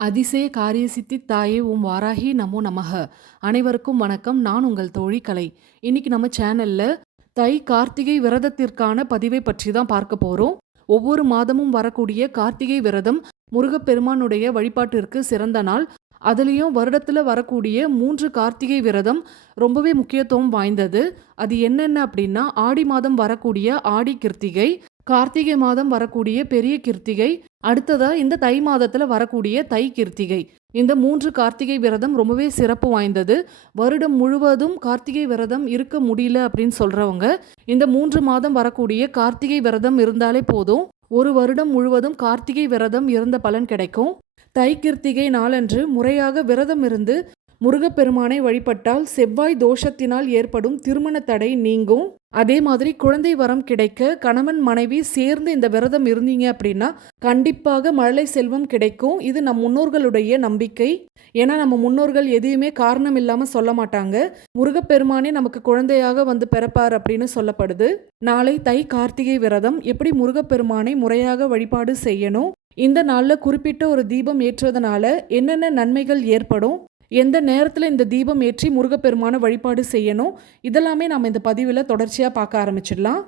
அதிசய காரியசித்தி தாயே ஓம் வாராகி நமோ நமக. அனைவருக்கும் வணக்கம். நான் உங்கள் தோழி கலை. இன்னைக்கு நம்ம சேனல்ல தை கார்த்திகை விரதத்திற்கான பதிவை பற்றி தான் பார்க்க போறோம். ஒவ்வொரு மாதமும் வரக்கூடிய கார்த்திகை விரதம் முருகப்பெருமானுடைய வழிபாட்டிற்கு சிறந்த நாள். அதுலேயும் வருடத்துல வரக்கூடிய 3 கார்த்திகை விரதம் ரொம்பவே முக்கியத்துவம் வாய்ந்தது. அது என்னென்ன அப்படின்னா, ஆடி மாதம் வரக்கூடிய ஆடி கிருத்திகை, கார்த்திகை மாதம் வரக்கூடிய பெரிய கிருத்திகை, அடுத்ததா இந்த தை மாதத்துல வரக்கூடிய தை கிருத்திகை. இந்த 3 கார்த்திகை விரதம் ரொம்பவே சிறப்பு வாய்ந்தது. வருடம் முழுவதும் கார்த்திகை விரதம் இருக்க முடியல அப்படின்னு சொல்றவங்க இந்த 3 மாதம் வரக்கூடிய கார்த்திகை விரதம் இருந்தாலே போதும். ஒரு வருடம் முழுவதும் கார்த்திகை விரதம் இருந்த பலன் கிடைக்கும். தை கிருத்திகை நாளன்று முறையாக விரதம் இருந்து முருகப்பெருமானை வழிபட்டால் செவ்வாய் தோஷத்தினால் ஏற்படும் திருமண தடை நீங்கும். அதே மாதிரி குழந்தை வரம் கிடைக்க கணவன் மனைவி சேர்ந்து இந்த விரதம் இருந்தீங்க அப்படின்னா கண்டிப்பாக மழலை செல்வம் கிடைக்கும். இது நம் முன்னோர்களுடைய நம்பிக்கை. ஏன்னா நம்ம முன்னோர்கள் எதையுமே காரணம் இல்லாம சொல்ல மாட்டாங்க. முருகப்பெருமானே நமக்கு குழந்தையாக வந்து பிறப்பார் அப்படின்னு சொல்லப்படுது. நாளை தை கார்த்திகை விரதம் எப்படி முருகப்பெருமானை முறையாக வழிபாடு செய்யணும், இந்த நாள்ல குறிப்பிட்ட ஒரு தீபம் ஏற்றுவதனால என்னென்ன நன்மைகள் ஏற்படும், எந்த நேரத்தில் இந்த தீபம் ஏற்றி முருகப்பெருமான வழிபாடு செய்யணும், இதெல்லாமே நம்ம இந்த பதிவில் தொடர்ச்சியாக பார்க்க ஆரம்பிச்சிடலாம்.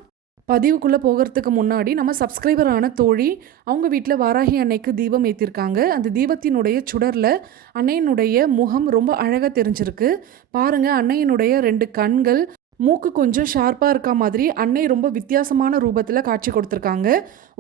பதிவுக்குள்ளே போகிறதுக்கு முன்னாடி நம்ம சப்ஸ்கிரைபரான தோழி அவங்க வீட்டில் வாராகி அன்னைக்கு தீபம் ஏற்றிருக்காங்க. அந்த தீபத்தினுடைய சுடரில் அன்னையினுடைய முகம் ரொம்ப அழகாக தெரிஞ்சிருக்கு. பாருங்கள், அன்னையினுடைய 2 கண்கள், மூக்கு கொஞ்சம் ஷார்ப்பாக இருக்க மாதிரி அன்னை ரொம்ப வித்தியாசமான ரூபத்தில் காட்சி கொடுத்துருக்காங்க.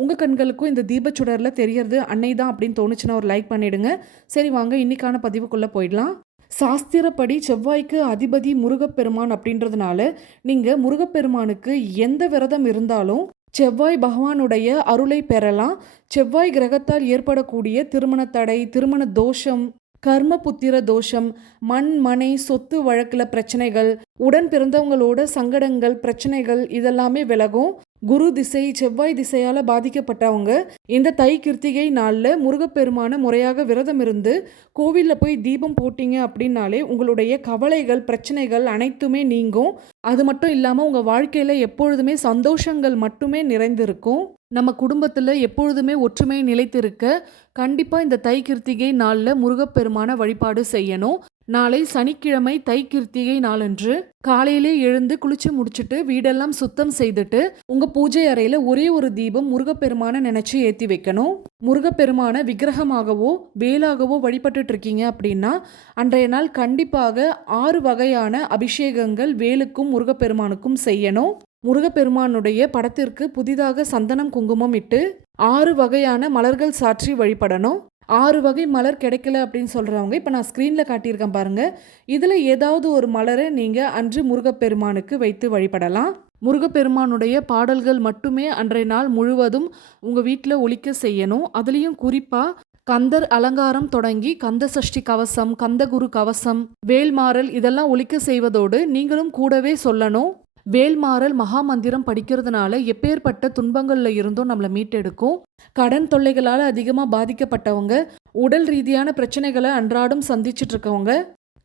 உங்கள் கண்களுக்கும் இந்த தீபச்சுடரில் தெரியறது அன்னை தான் அப்படின்னு தோணுச்சுன்னா ஒரு லைக் பண்ணிவிடுங்க. சரி, வாங்க இன்னைக்கான பதிவுக்குள்ளே போயிடலாம். சாஸ்திரப்படி செவ்வாய்க்கு அதிபதி முருகப்பெருமான் அப்படின்றதுனால நீங்கள் முருகப்பெருமானுக்கு எந்த விரதம் இருந்தாலும் செவ்வாய் பகவானுடைய அருளை பெறலாம். செவ்வாய் கிரகத்தால் ஏற்படக்கூடிய திருமண தடை, திருமண தோஷம், கர்ம புத்திர தோஷம், மண் மனை சொத்து வழக்கில் பிரச்சனைகள், உடன் பிறந்தவங்களோட சங்கடங்கள் பிரச்சனைகள் இதெல்லாமே விலகும். குரு திசை செவ்வாய் திசையால் பாதிக்கப்பட்டவங்க இந்த தை கிருத்திகை நாளில் முருகப்பெருமான முறையாக விரதம் இருந்து கோவிலில் போய் தீபம் போட்டிங்க அப்படின்னாலே உங்களுடைய கவலைகள் பிரச்சனைகள் அனைத்துமே நீங்கும். அது மட்டும் இல்லாமல் உங்கள் வாழ்க்கையில் எப்பொழுதுமே சந்தோஷங்கள் மட்டுமே நிறைந்திருக்கும். நம்ம குடும்பத்தில் எப்பொழுதுமே ஒற்றுமை நிலைத்திருக்க கண்டிப்பாக இந்த தை கிருத்திகை நாளில் முருகப்பெருமான வழிபாடு செய்யணும். நாளை சனிக்கிழமை தை கிருத்திகை நாளன்று காலையிலே எழுந்து குளிச்சு முடிச்சுட்டு வீடெல்லாம் சுத்தம் செய்துட்டு உங்கள் பூஜை அறையில் ஒரே ஒரு தீபம் முருகப்பெருமான நினச்சி ஏற்றி வைக்கணும். முருகப்பெருமான விக்கிரகமாகவோ வேலாகவோ வழிபட்டுட்டு இருக்கீங்க அப்படின்னா அன்றைய நாள் கண்டிப்பாக 6 வகையான அபிஷேகங்கள் வேலுக்கும் முருகப்பெருமானுக்கும் செய்யணும். முருகப்பெருமானுடைய படத்திற்கு புதிதாக சந்தனம் குங்குமம் இட்டு 6 வகையான மலர்கள் சாற்றி வழிபடணும். 6 வகை மலர் கிடைக்கல அப்படின்னு சொல்கிறவங்க இப்போ நான் ஸ்க்ரீனில் காட்டியிருக்கேன் பாருங்கள். இதில் ஏதாவது ஒரு மலரை நீங்கள் அன்று முருகப்பெருமானுக்கு வைத்து வழிபடலாம். முருகப்பெருமானுடைய பாடல்கள் மட்டுமே அன்றைய நாள் முழுவதும் உங்கள் வீட்டில் ஒலிக்க செய்யணும். அதுலேயும் குறிப்பாக கந்தர் அலங்காரம் தொடங்கி கந்த சஷ்டி கவசம், கந்தகுரு கவசம், வேல்மாறல் இதெல்லாம் ஒலிக்க செய்வதோடு நீங்களும் கூடவே சொல்லணும். வேல்மாறல் மகா மந்திரம் படிக்கிறதுனால எப்பேற்பட்ட துன்பங்களில் இருந்தும் நம்மளை மீட்டெடுக்கும். கடன் தொல்லைகளால் அதிகமாக பாதிக்கப்பட்டவங்க, உடல் ரீதியான பிரச்சனைகளை அன்றாடம் சந்திச்சுட்டு இருக்கவங்க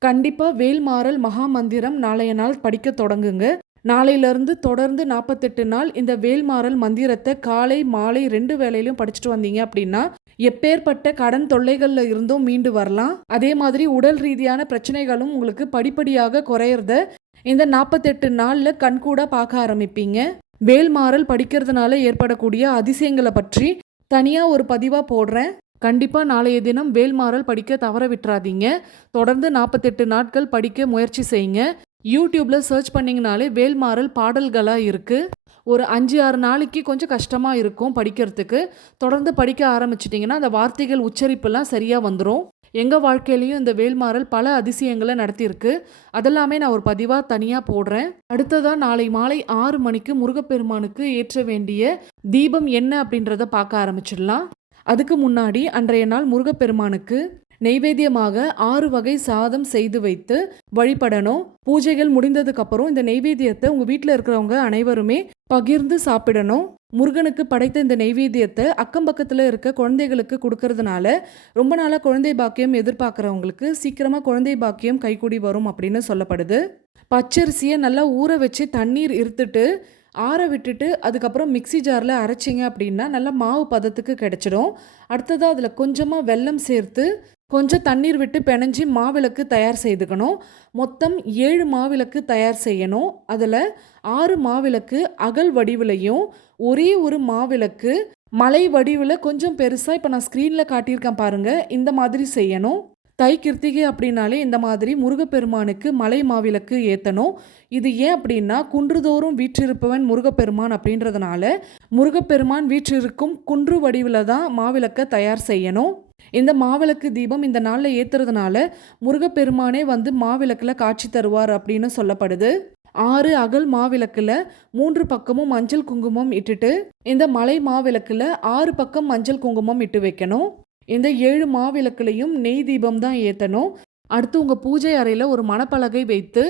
கண்டிப்பாக வேல்மாறல் மகா மந்திரம் நாளைய நாள் படிக்க தொடங்குங்க. நாளையிலிருந்து தொடர்ந்து 48 நாள் இந்த வேல்மாறல் மந்திரத்தை காலை மாலை 2 வேளையிலும் படிச்சுட்டு வந்தீங்க அப்படின்னா எப்பேற்பட்ட கடன் தொல்லைகளில் இருந்தும் மீண்டு வரலாம். அதே மாதிரி உடல் ரீதியான பிரச்சனைகளும் உங்களுக்கு படிப்படியாக குறையிறத இந்த 48 நாளில் கண்கூட பார்க்க ஆரம்பிப்பீங்க. வேல்மாறல் படிக்கிறதுனால ஏற்படக்கூடிய அதிசயங்களை பற்றி தனியாக ஒரு பதிவாக போடுறேன். கண்டிப்பாக நாளைய தினம் வேல்மாறல் படிக்க தவற விட்டுறாதீங்க. தொடர்ந்து 48 நாட்கள் படிக்க முயற்சி செய்யுங்க. யூடியூப்பில் சர்ச் பண்ணிங்கனாலே வேல்மாறல் பாடல்களாக இருக்குது. ஒரு 5-6 நாளைக்கு கொஞ்சம் கஷ்டமாக இருக்கும் படிக்கிறதுக்கு. தொடர்ந்து படிக்க ஆரம்பிச்சிட்டிங்கன்னா அந்த வார்த்தைகள் உச்சரிப்புலாம் சரியாக வந்துடும். எங்கள் வாழ்க்கையிலையும் இந்த வேல்மாறல் பல அதிசயங்களை நடத்தியிருக்கு. அதெல்லாமே நான் ஒரு பதிவாக தனியாக போடுறேன். அடுத்ததாக நாளை மாலை 6 மணிக்கு முருகப்பெருமானுக்கு ஏற்ற வேண்டிய தீபம் என்ன அப்படின்றத பார்க்க ஆரம்பிச்சிடலாம். அதுக்கு முன்னாடி அன்றைய நாள் முருகப்பெருமானுக்கு நெய்வேத்தியமாக 6 வகை சாதம் செய்து வைத்து வழிபடணும். பூஜைகள் முடிந்ததுக்கப்புறம் இந்த நெய்வேத்தியத்தை உங்கள் வீட்டில் இருக்கிறவங்க அனைவருமே பகிர்ந்து சாப்பிடணும். முருகனுக்கு படைத்த இந்த நெய்வேத்தியத்தை அக்கம் பக்கத்தில் இருக்க குழந்தைகளுக்கு கொடுக்கறதுனால ரொம்ப நாளாக குழந்தை பாக்கியம் எதிர்பார்க்குறவங்களுக்கு சீக்கிரமாக குழந்தை பாக்கியம் கைக்கூடி வரும் அப்படின்னு சொல்லப்படுது. பச்சரிசியை நல்லா ஊற வச்சு தண்ணீர் இருத்துட்டு ஆற விட்டுட்டு அதுக்கப்புறம் மிக்ஸி ஜாரில் அரைச்சிங்க அப்படின்னா நல்லா மாவு பதத்துக்கு கிடைச்சிடும். அடுத்ததாக அதில் கொஞ்சமாக வெல்லம் சேர்த்து கொஞ்சம் தண்ணீர் விட்டு பெனஞ்சி மாவிளக்கு தயார் செய்துக்கணும். மொத்தம் 7 மாவிளக்கு தயார் செய்யணும். அதில் 6 மாவிளக்கு அகல் வடிவிலையும் ஒரே ஒரு மாவிளக்கு மலை வடிவில் கொஞ்சம் பெருசாக இப்போ நான் ஸ்க்ரீனில் காட்டியிருக்கேன் பாருங்கள், இந்த மாதிரி செய்யணும். தை கிருத்திகை அப்படின்னாலே இந்த மாதிரி முருகப்பெருமானுக்கு மலை மாவிளக்கு ஏற்றணும். இது ஏன் அப்படின்னா குன்றுதோறும் வீற்றிருப்பவன் முருகப்பெருமான் அப்படின்றதுனால முருகப்பெருமான் வீற்றிருக்கும் குன்று வடிவில் தான் மாவிளக்கை தயார் செய்யணும். இந்த மாவிளக்கு தீபம் இந்த நாளில் ஏற்றுறதுனால முருகப்பெருமானே வந்து மாவிளக்கில் காட்சி தருவார் அப்படின்னு சொல்லப்படுது. 6 அகல் மாவிளக்கில் 3 பக்கமும் மஞ்சள் குங்குமம் இட்டுட்டு இந்த மலை மாவிளக்கில் 6 பக்கம் மஞ்சள் குங்குமம் இட்டு வைக்கணும். இந்த 7 மாவிளக்குலையும் நெய் தீபம் தான் ஏற்றணும். அடுத்து உங்கள் பூஜை அறையில் ஒரு மணப்பலகை வைத்து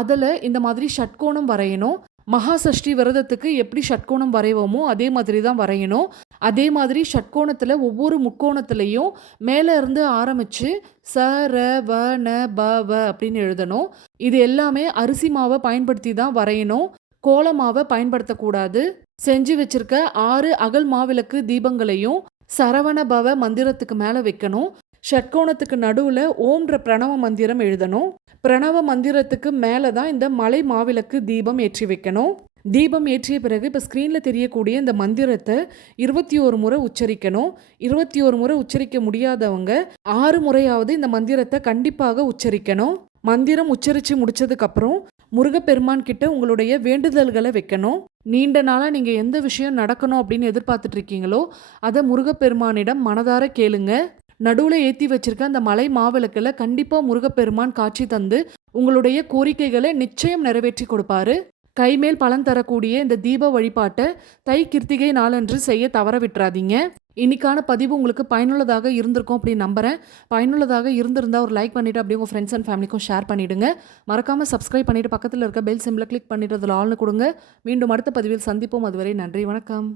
அதில் இந்த மாதிரி ஷட்கோணம் வரையணும். மகா சஷ்டி விரதத்துக்கு எப்படி ஷட்கோணம் வரைவோமோ அதே மாதிரி தான் வரையணும். அதே மாதிரி ஷட்கோணத்தில் ஒவ்வொரு முக்கோணத்துலேயும் மேலே இருந்து ஆரம்பித்து ச ர வ ந ப வ அப்படின்னு எழுதணும். இது எல்லாமே அரிசி மாவை பயன்படுத்தி தான் வரையணும். கோல மாவை பயன்படுத்தக்கூடாது. செஞ்சு வச்சிருக்க 6 அகல் மாவிளக்கு தீபங்களையும் சரவண பவ மந்திரத்துக்கு மேலே வைக்கணும். ஷட்கோணத்துக்கு நடுவில் ஓம்ன்ற பிரணவ மந்திரம் எழுதணும். பிரணவ மந்திரத்துக்கு மேலே தான் இந்த மலை மாவிளக்கு தீபம் ஏற்றி வைக்கணும். தீபம் ஏற்றிய பிறகு இப்போ ஸ்க்ரீனில் தெரியக்கூடிய இந்த மந்திரத்தை 21 முறை உச்சரிக்கணும். 21 முறை உச்சரிக்க முடியாதவங்க 6 முறையாவது இந்த மந்திரத்தை கண்டிப்பாக உச்சரிக்கணும். மந்திரம் உச்சரித்து முடிச்சதுக்கப்புறம் முருகப்பெருமான் கிட்ட உங்களுடைய வேண்டுதல்களை வைக்கணும். நீண்ட நாளாக நீங்கள் எந்த விஷயம் நடக்கணும் அப்படின்னு எதிர்பார்த்துட்டு இருக்கீங்களோ அதை முருகப்பெருமானிடம் மனதார கேளுங்க. நடுவில் ஏற்றி வச்சிருக்க அந்த மலை மாவிளக்கில் கண்டிப்பாக முருகப்பெருமான் காட்சி தந்து உங்களுடைய கோரிக்கைகளை நிச்சயம் நிறைவேற்றி கொடுப்பாரு. கைமேல் பலன் தரக்கூடிய இந்த தீப வழிபாட்டை தை கிருத்திகை நாளன்று செய்ய தவற விட்டுறாதீங்க. இன்னைக்கான பதிவு உங்களுக்கு பயனுள்ளதாக இருந்திருக்கும் அப்படின்னு நம்புகிறேன். பயனுள்ளதாக இருந்திருந்தால் ஒரு லைக் பண்ணிவிட்டு அப்படியே உங்கள் ஃப்ரெண்ட்ஸ் அண்ட் ஃபேமிலிக்கும் ஷேர் பண்ணிவிடுங்க. மறக்காமல் சப்ஸ்கிரைப் பண்ணிவிட்டு பக்கத்தில் இருக்க பெல் சிம்பிளை கிளிக் பண்ணிவிட்டு அதில் ஆள்னு கொடுங்க. மீண்டும் அடுத்த பதிவில் சந்திப்போம். அதுவரை நன்றி, வணக்கம்.